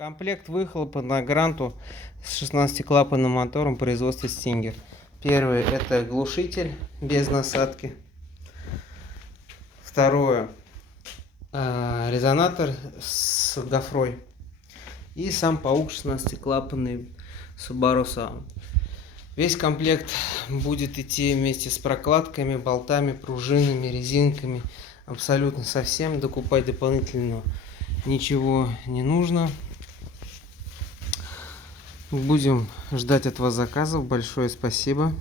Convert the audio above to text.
Комплект выхлопа на Гранту с 16-клапанным мотором производства Stinger. Первый — это глушитель без насадки. Второе — резонатор с гофрой. И сам паук 16-клапанный Subaru Sound. Весь комплект будет идти вместе с прокладками, болтами, пружинами, резинками. Абсолютно совсем. Докупать дополнительно ничего не нужно. Будем ждать от вас заказов. Большое спасибо.